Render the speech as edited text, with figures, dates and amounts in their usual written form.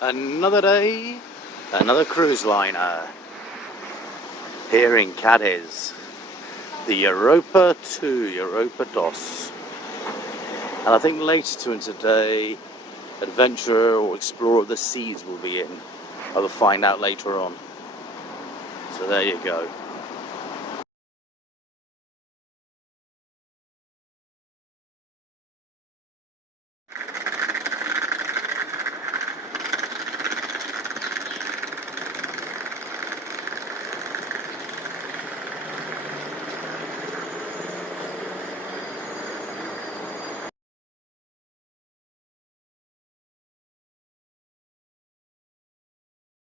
Another day, another cruise liner. Here in Cadiz, the Europa 2, Europa Dos. And I think later in today, Adventurer or Explorer of the Seas will be in. I will find out later on. So there you go.